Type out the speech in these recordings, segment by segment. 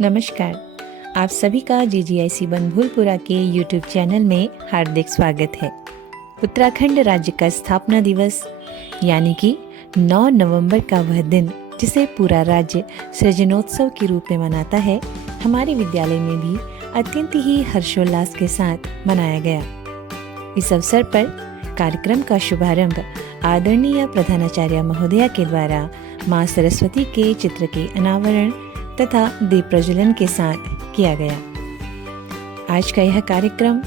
नमस्कार। आप सभी का जीजीआईसी बनभूलपुरा के यूट्यूब चैनल में हार्दिक स्वागत है। उत्तराखंड राज्य का स्थापना दिवस यानी कि 9 नवंबर का वह दिन जिसे पूरा राज्य सृजनोत्सव के रूप में मनाता है, हमारे विद्यालय में भी अत्यंत ही हर्षोल्लास के साथ मनाया गया। इस अवसर पर कार्यक्रम का शुभारंभ आदरणीय प्रधानाचार्य महोदया के द्वारा माँ सरस्वती के चित्र के अनावरण तथा दीप प्रज्वलन के साथ किया गया। आज का यह कार्यक्रम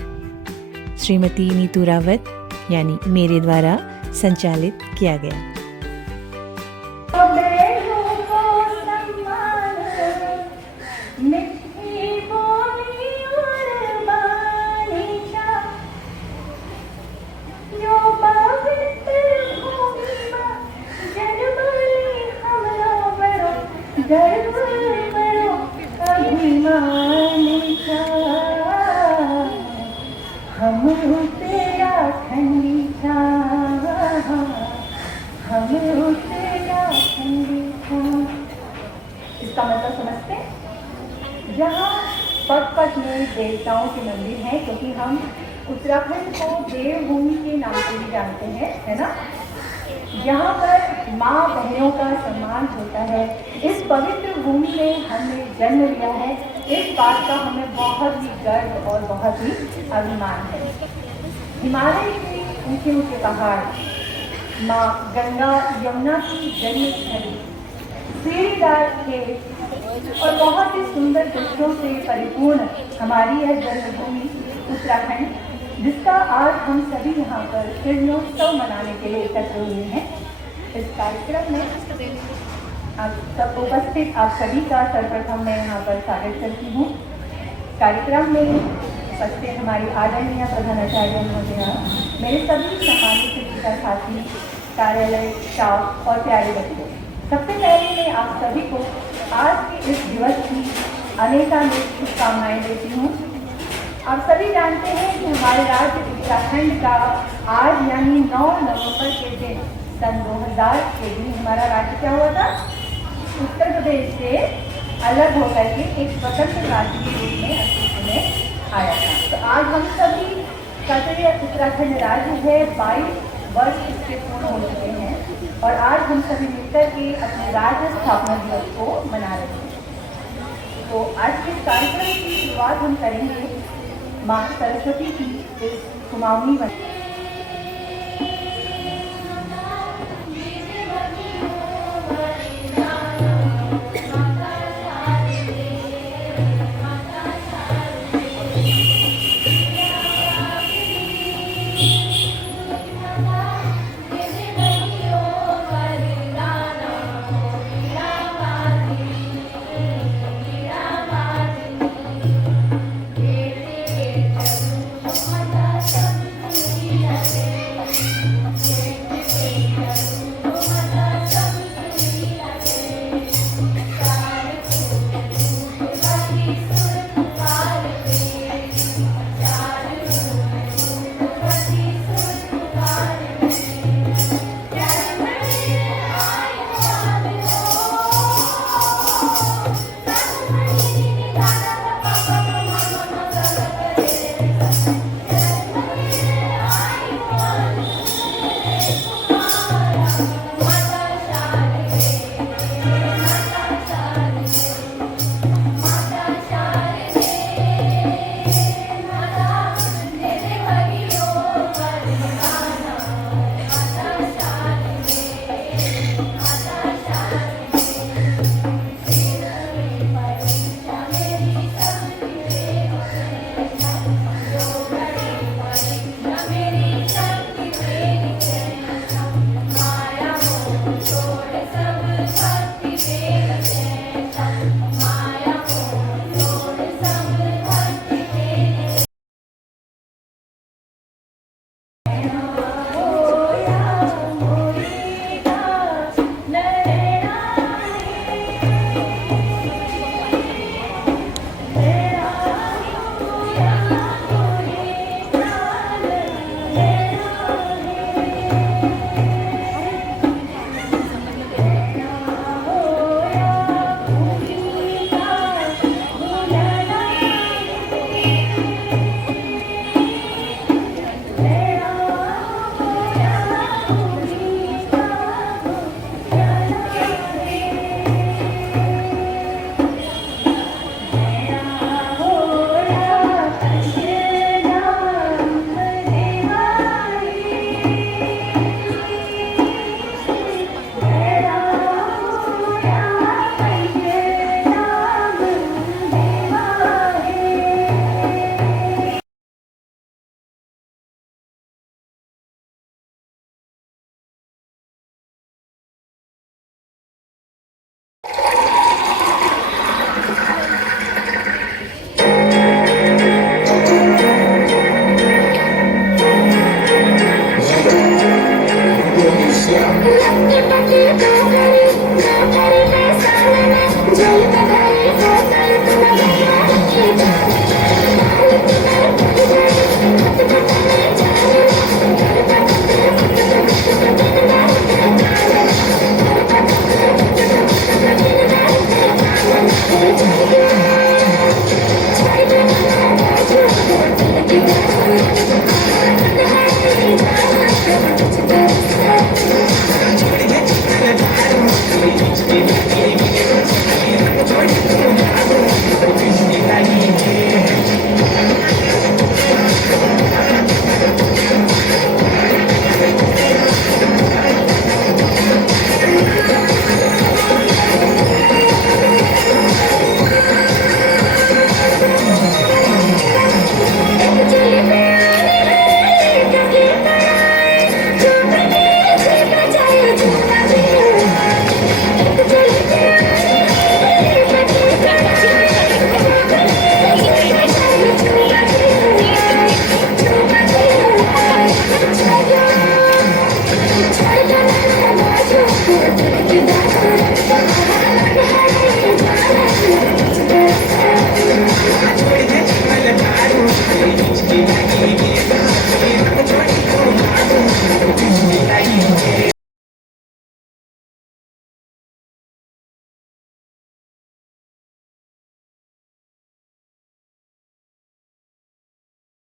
श्रीमती नीतू रावत यानी मेरे द्वारा संचालित किया गया। इसका मतलब समझते हैं? जहाँ पग पग में देवताओं के मंदिर हैं, क्योंकि हम उत्तराखंड को देवभूमि के नाम से भी जानते हैं, है ना। यहाँ पर माँ बहनों का सम्मान होता है। इस पवित्र भूमि में हमने जन्म लिया है, इस बात का हमें बहुत ही गर्व और बहुत ही अभिमान है। हिमालय के ऊंचे ऊंचे पहाड़, माँ गंगा यमुना की जन्मस्थली, सीढ़ीदार खेत और बहुत ही सुंदर दृश्यों से परिपूर्ण हमारी यह जन्मभूमि उत्तराखंड, जिसका आज हम सभी यहाँ पर सृजनोत्सव मनाने के लिए एकत्र हुए हैं। इस कार्यक्रम में आप सब उपस्थित आप सभी का सर्वप्रथम मैं यहाँ पर स्वागत करती हूँ। कार्यक्रम में उपस्थित हमारी आदरणीय प्रधानाचार्य महोदया, मेरे सभी सम्मानित शिक्षिका साथी, कार्यालय स्टाफ और प्यारे बच्चों, सबसे पहले मैं आप सभी को आज के इस दिवस की अनेकानेक शुभकामनाएं देती हूँ। आप सभी जानते हैं कि हमारे राज्य उत्तराखंड का आज यानी 9 नवंबर के दिन सन 2000 के दिन हमारा राज्य क्या हुआ था? उत्तर प्रदेश से अलग होकर के एक स्वतंत्र राज्य के रूप में अस्तित्व में आया था। तो आज हम सभी का जो ये उत्तराखंड राज्य है 22 वर्ष इसके पूर्ण हो चुके हैं और आज हम सभी मिलकर के अपने राज्य स्थापना दिवस को मना रहे हैं। तो आज के कार्यक्रम की शुरुआत हम करेंगे माँ सरस्वती की इस कुमाऊनी वंदना।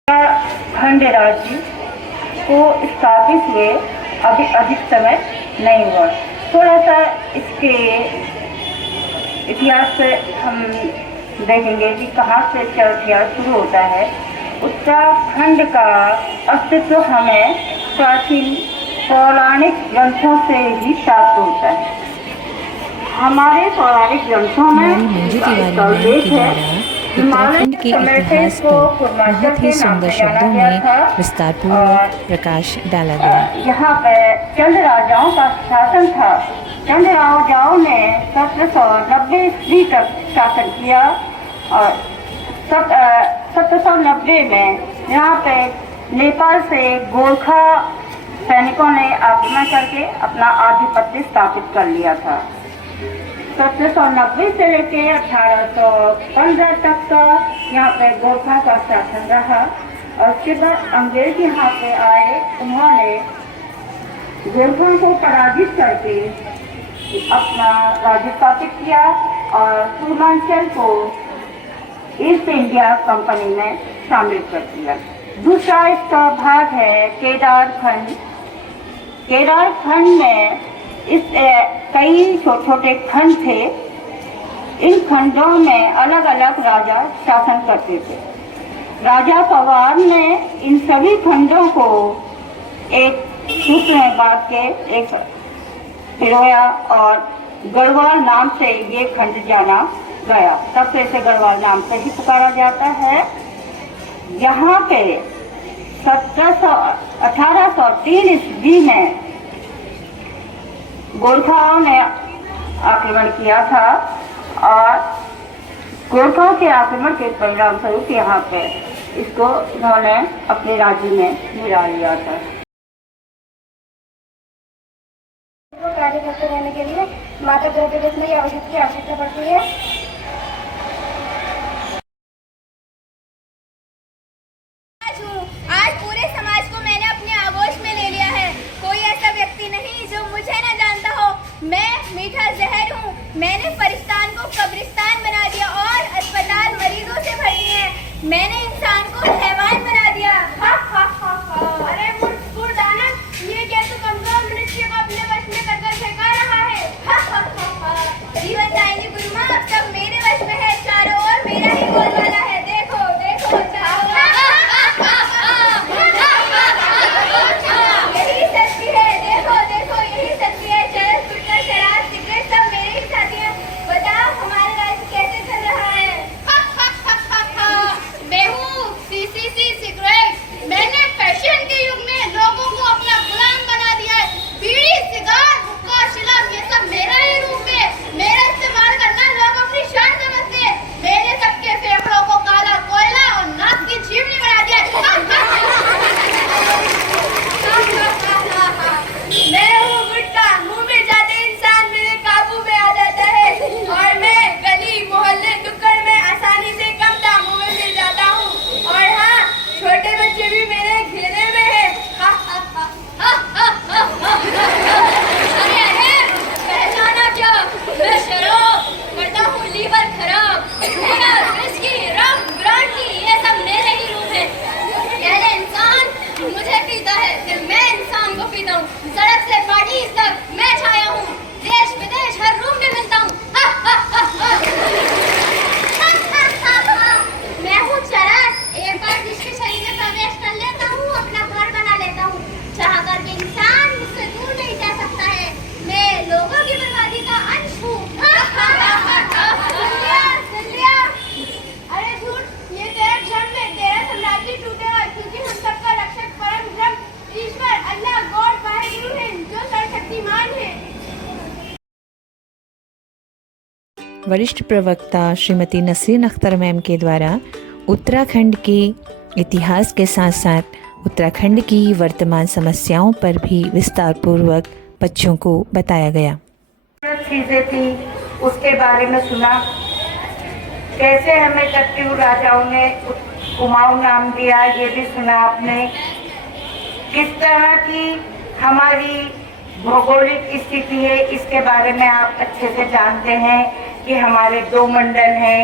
उत्तराखंड राज्य को स्थापित हुए अभी अधिक समय नहीं हुआ। थोड़ा सा इसके इतिहास से हम देखेंगे कि कहाँ से इतिहास शुरू होता है। उत्तराखंड का अस्तित्व हमें प्राचीन पौराणिक ग्रंथों से ही प्राप्त होता है। हमारे पौराणिक ग्रंथों में मंजू तिवारी उल्लेख है उत्तराखंड के इतिहास पर बहुत ही सुंदर शब्दों में विस्तारपूर्वक प्रकाश डाला गया। यहाँ पे चंद राजाओं का शासन था। चंद राजाओं ने 1790 ईस्वी तक शासन किया और 1790 में यहाँ पे नेपाल से गोरखा सैनिकों ने आक्रमण करके अपना आधिपत्य स्थापित कर लिया था। 1790 से लेके 1815 तक का यहाँ पे गोरखा का शासन रहा और उसके बाद अंग्रेज यहाँ पे आए। उन्होंने गोरखा को पराजित करके अपना राज्य स्थापित किया और पूर्वांचल को ईस्ट इंडिया कंपनी में शामिल कर दिया। दूसरा इसका भाग है केदारखंड। केदारखंड में इस कई छोटे छोटे खंड थे। इन खंडों में अलग अलग राजा शासन करते थे। राजा पवार ने इन सभी खंडों को एक सूत्र में बांट के एक पिरोया और गढ़वाल नाम से ये खंड जाना गया। तब से इसे गढ़वाल नाम से ही पुकारा जाता है। यहाँ पे 1803 ईस्वी में गोरखाओं ने आक्रमण किया था और गोरखाओं के आक्रमण के परिणाम स्वरूप यहाँ पे इसको उन्होंने अपने राज्य में मिला लिया था। कार्य करते रहने के लिए माता द्रौपदी की आवश्यकता पड़ती है। आज पूरे समाज को मैंने अपने आगोश में ले लिया है। कोई ऐसा व्यक्ति नहीं जो मुझे न जानता हो। मैं मीठा जहर हूँ। मैंने फरिश्तान को कब्रिस्तान बना दिया और अस्पताल मरीजों से भर दिए हैं। मैंने इंसान को हैवान बना दिया। अरे मुर्दाना, ये क्या तू कमजोर मनुष्य को अपने वश में कर फेंका रहा है? जीवन दायिनी गुरु माँ, अब सब मेरे वश में है। चारों ओर मेरा ही बोलबाला है। देखो देखो यही सच्ची है। देखो देखो यही सच्ची है। चरस गुटखा शराब सिगरेट सब मेरे ही साथी हैं। बताओ हमारा राज्य कैसे चल रहा है? मैं हूँ सीसीसी सिगरेट। मैंने फैशन के युग में लोगों को अपना गुलाम बना दिया है। बीड़ी, सिगार, हुक्का, शराब ये सब मेरा ही रूप है। मेरा इस्तेमाल करना लोग अपनी शान समझते हैं। मैंने सबके फेफड़ों को काला कोयला और नाक की चिमनी बना दिया है। मैं हूँ गुटखा। मुंह में जाते इंसान मेरे काबू में आ जाता है और मैं गली मोहल्ले नुक्कड़ में आसानी से कम दामों में मिल जाता हूँ। और हाँ, छोटे बच्चे भी मेरे घेरे में है। अरे पहचाना क्या? मैं शराब करता हूँ लीवर खराब। मेरा विस्की, रम, ब्रांडी ये सब मेरे ही रूप है। पहले इंसान मुझे पीता है, फिर मैं इंसान को पीता हूँ। सड़क से पार्टी तक मैं छाया हूँ। देश विदेश हर रूम में मिलता हूँ। मैं हूँ चरस। एक बार जिसके शरीर में प्रवेश कर लेता हूँ, अपना घर बना लेता हूँ। चाह कर भी इंसान मुझसे दूर नहीं जा सकता है। मैं लोगों की बर्बादी का अंश हूँ। सुन लिया? अरे झूठ, ये तेरा भ्रम है। तेरा साम्राज्य टूटेगा क्योंकि हम सबका रक्षक परम ब्रह्म ईश्वर अल्लाह गॉड वाहिगुरु है जो सर्वशक्तिमान है। वरिष्ठ प्रवक्ता श्रीमती नसरीन अख्तर मैम के द्वारा उत्तराखंड के इतिहास के साथ साथ उत्तराखंड की वर्तमान समस्याओं पर भी विस्तारपूर्वक बच्चों को बताया गया। चीजें थी उसके बारे में सुना। कैसे हमें कत्यूर राजाओं ने कुमाऊं नाम दिया ये भी सुना आपने। किस तरह की हमारी भौगोलिक स्थिति है इसके बारे में आप अच्छे से जानते हैं कि हमारे 2 मंडल हैं,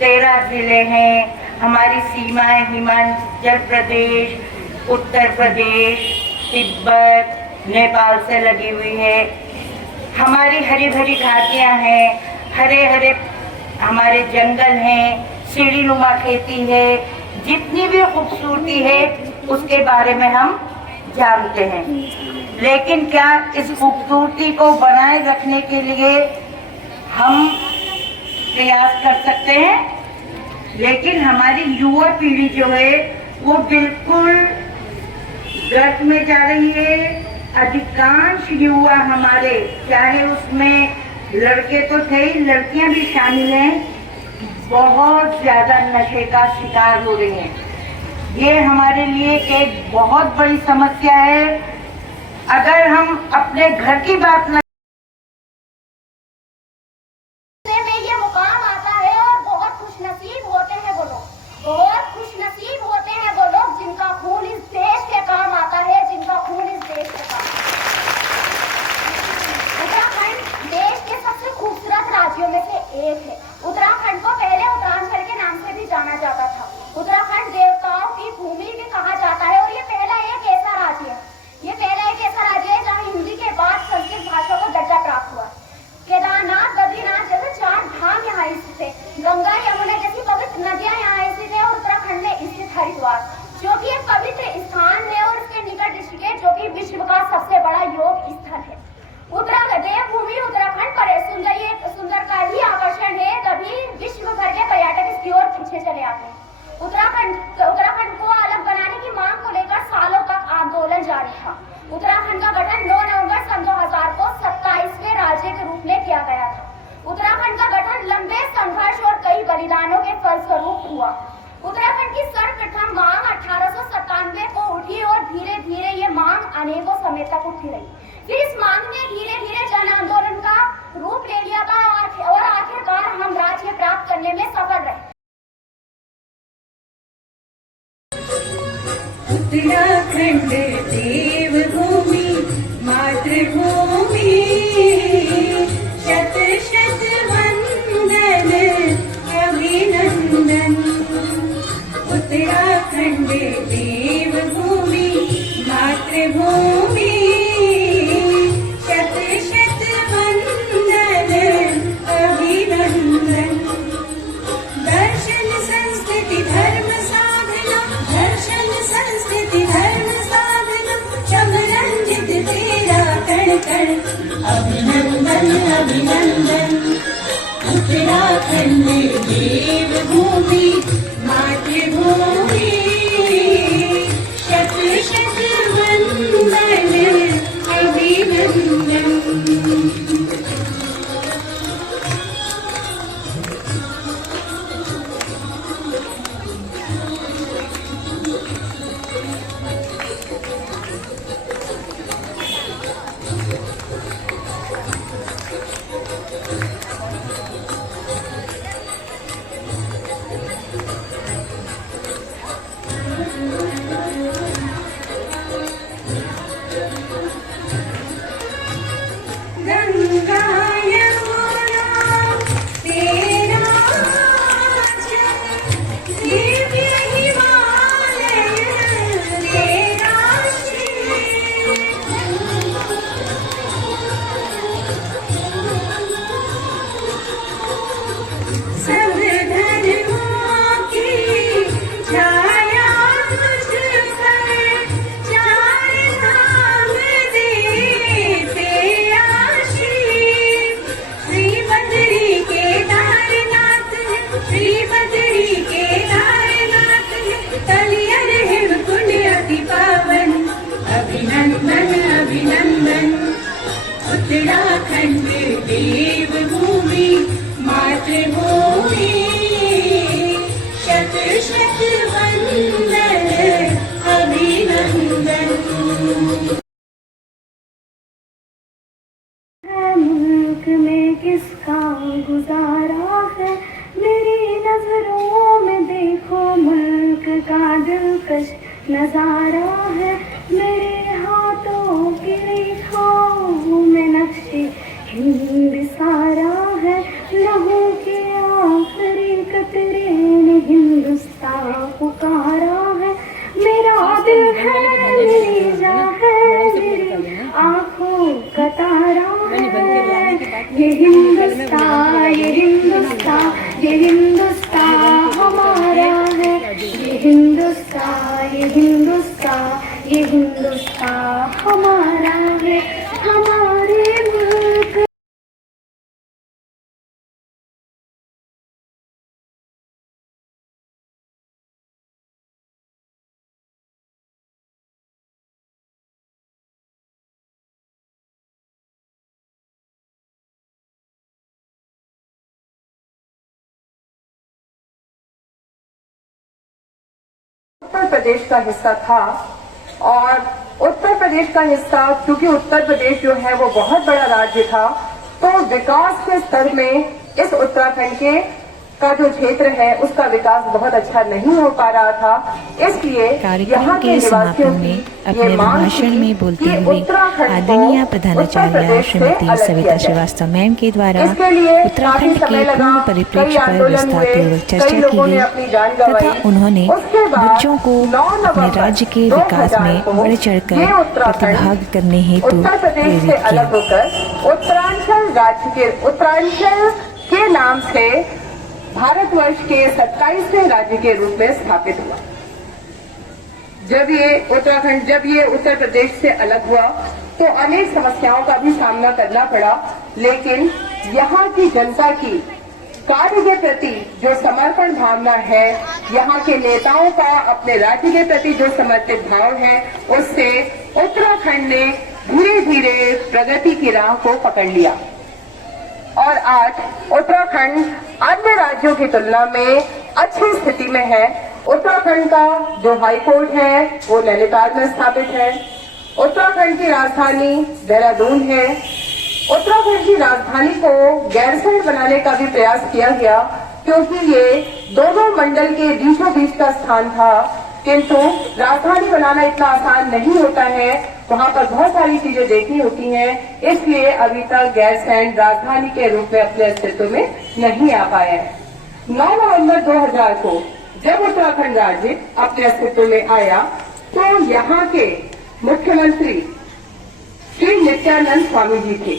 13 जिले हैं हमारी सीमाएं हिमाचल प्रदेश, उत्तर प्रदेश, तिब्बत, नेपाल से लगी हुई है। हमारी हरी भरी घाटियाँ हैं, हरे हरे हमारे जंगल हैं, सीढ़ीनुमा खेती है। जितनी भी खूबसूरती है उसके बारे में हम जानते हैं, लेकिन क्या इस खूबसूरती को बनाए रखने के लिए हम प्रयास कर सकते हैं? लेकिन हमारी युवा पीढ़ी जो है वो बिल्कुल गर्त में जा रही है। अधिकांश युवा हमारे, चाहे उसमें लड़के तो थे ही, लड़कियां भी शामिल हैं, बहुत ज्यादा नशे का शिकार हो रही हैं। ये हमारे लिए एक बहुत बड़ी समस्या है। अगर हम अपने घर की बात में ये मुकाम आता है और बहुत खुशनसीब होते हैं वो लोग, बहुत खुशनसीब होते हैं वो लोग जिनका खून इस देश के काम आता है, जिनका खून इस देश के काम। उत्तराखंड देश के सबसे खूबसूरत राज्यों में से एक है। उत्तराखंड को पहले उत्तरांचल के नाम से भी जाना जाता था। उत्तराखंड देवताओं की भूमि भी कहा जाता है और ये पहला एक ऐसा राज्य है, ये पहला एक ऐसा राज्य है जहाँ हिंदी के बाद संस्कृत भाषा को दर्जा प्राप्त हुआ। केदारनाथ, बद्रीनाथ जैसे 4 धाम यहाँ स्थित है। गंगा, यमुना जैसी पवित्र नदियाँ यहाँ स्थित है और उत्तराखंड में स्थित हरिद्वार जो कि एक पवित्र स्थान है और इसके निकट ऋषिकेश जो कि विश्व का सबसे बड़ा योग स्थल है। उत्तराखंड देवभूमि उत्तराखंड पर सुंदर का ही आकर्षण है, तभी विश्व भर के पर्यटक इसकी ओर खींचे चले आते हैं। उत्तराखंड को अलग बनाने की मांग को लेकर सालों तक आंदोलन जारी था। उत्तराखंड का गठन 9 नवंबर सन 2000 को 27वें राज्य के रूप में किया गया था। उत्तराखंड का गठन लंबे संघर्ष और कई बलिदानों के फलस्वरूप हुआ। उत्तराखंड की सर्वप्रथम मांग 1897 को उठी और धीरे धीरे ये मांग अनेकों समय तक उठी रही। फिर इस मांग ने धीरे धीरे जन आंदोलन का रूप ले लिया था और आखिरकार हम राज्य प्राप्त करने में सफल रहे। उत्तराखंड देवभूमि मातृभूमि, शत शत वंदन अभिनंदन। उत्तराखंड देवभूमि मातृभूमि, शत शत वंदन अभिनंदन। दर्शन संस्कृति धर्म साधना, दर्शन संस्कृति धर्म साधना, शब रंजित तेरा कण कण अभिनंदन अभिनंदन। उत्तराखंड देवभूमि मातृभूमि, शत शत वंदन अभिनंदन। गंगा यमुना तेरा जल, दिव्य हिमालय तेरा श्री। सब धर्मों की छाया तुझ पर, 4 धाम देते आशीष। श्री बद्री केदारनाथ है, श्री बद्री केदारनाथ है, कलियर हिमकुंड अति पावन अभिनंदन अभिनंदन। उत्तराखंड देवभूमि मातृभूमि, शत शत वंदन अभिनंदन। मुल्क में किसका गुजारा है, मेरी नजरों में देखो मुल्क का दिलकश नजारा है। मेरे हाथों की रेखाओं में नक्शे हिंद सारा है, लहू के आखिरी कतरे ने हिंदुस्तान हिंदुस्तान हमारा है, ये हिंदुस्तान, ये हिंदुस्तान, ये हिंदुस्तान हमारा है, हमारे मुल्क। उत्तर प्रदेश का हिस्सा था और उत्तर प्रदेश का हिस्सा, क्योंकि उत्तर प्रदेश जो है वो बहुत बड़ा राज्य था, तो विकास के स्तर में इस उत्तराखंड के का जो क्षेत्र है उसका विकास बहुत अच्छा नहीं हो पा रहा था। इसलिए कार्यक्रम यहाँ के समापन में अपने भाषण में बोलते हुए आदरणीय प्रधानाचार्य श्रीमती सविता श्रीवास्तव मैम के द्वारा उत्तराखंड के पूर्ण परिप्रेक्ष्य पर विस्तारपूर्वक चर्चा की गई तथा उन्होंने बच्चों को अपने राज्य के विकास में बढ़ चढ़कर प्रतिभाग करने हेतु प्रेरित किया। उत्तरांचल राज्य के उत्तरांचल के नाम से भारतवर्ष के 27वें राज्य के रूप में स्थापित हुआ। जब ये उत्तर प्रदेश से अलग हुआ तो अनेक समस्याओं का भी सामना करना पड़ा, लेकिन यहाँ की जनता की कार्य के प्रति जो समर्पण भावना है, यहाँ के नेताओं का अपने राज्य के प्रति जो समर्पित भाव है, उससे उत्तराखंड ने धीरे धीरे प्रगति की राह को पकड़ लिया और आज उत्तराखंड अन्य राज्यों की तुलना में अच्छी स्थिति में है। उत्तराखंड का जो हाई कोर्ट है वो नैनीताल में स्थापित है। उत्तराखंड की राजधानी देहरादून है। उत्तराखंड की राजधानी को गैरसैंण बनाने का भी प्रयास किया गया, क्योंकि ये दोनों मंडल के बीचों बीच का स्थान था, किंतु राजधानी बनाना इतना आसान नहीं होता है, वहाँ पर बहुत सारी चीजें देखनी होती हैं, इसलिए अभी तक गैरसैंण राजधानी के रूप में अपने अस्तित्व में नहीं आ पाया है। 9 नवंबर 2000 को जब उत्तराखंड राज्य अपने अस्तित्व में आया तो यहाँ के मुख्यमंत्री श्री नित्यानंद स्वामी जी थे।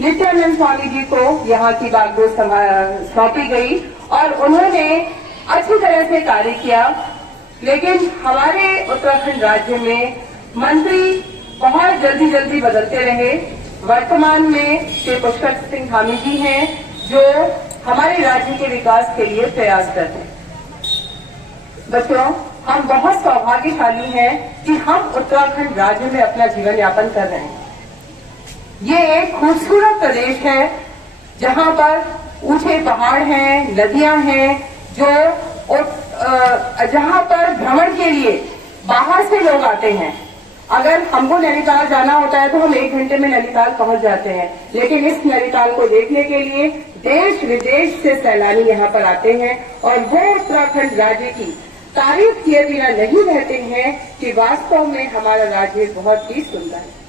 नित्यानंद स्वामी जी को यहाँ की बागडोर सौंपी गई और उन्होंने अच्छी तरह से कार्य किया, लेकिन हमारे उत्तराखंड राज्य में मंत्री बहुत जल्दी बदलते रहे। वर्तमान में श्री पुष्कर सिंह धामी जी हैं जो हमारे राज्य के विकास के लिए प्रयास करते हैं। बच्चों, हम बहुत सौभाग्यशाली हैं कि हम उत्तराखंड राज्य में अपना जीवन यापन कर रहे हैं। ये एक खूबसूरत प्रदेश है जहां पर ऊंचे पहाड़ हैं, नदियां हैं, जहां पर भ्रमण के लिए बाहर से लोग आते हैं। अगर हमको नैनीताल जाना होता है तो हम 1 घंटे में नैनीताल पहुंच जाते हैं, लेकिन इस नैनीताल को देखने के लिए देश विदेश से सैलानी यहाँ पर आते हैं और वो उत्तराखंड राज्य की तारीफ किए बिना नहीं रहते हैं कि वास्तव में हमारा राज्य बहुत ही सुंदर है।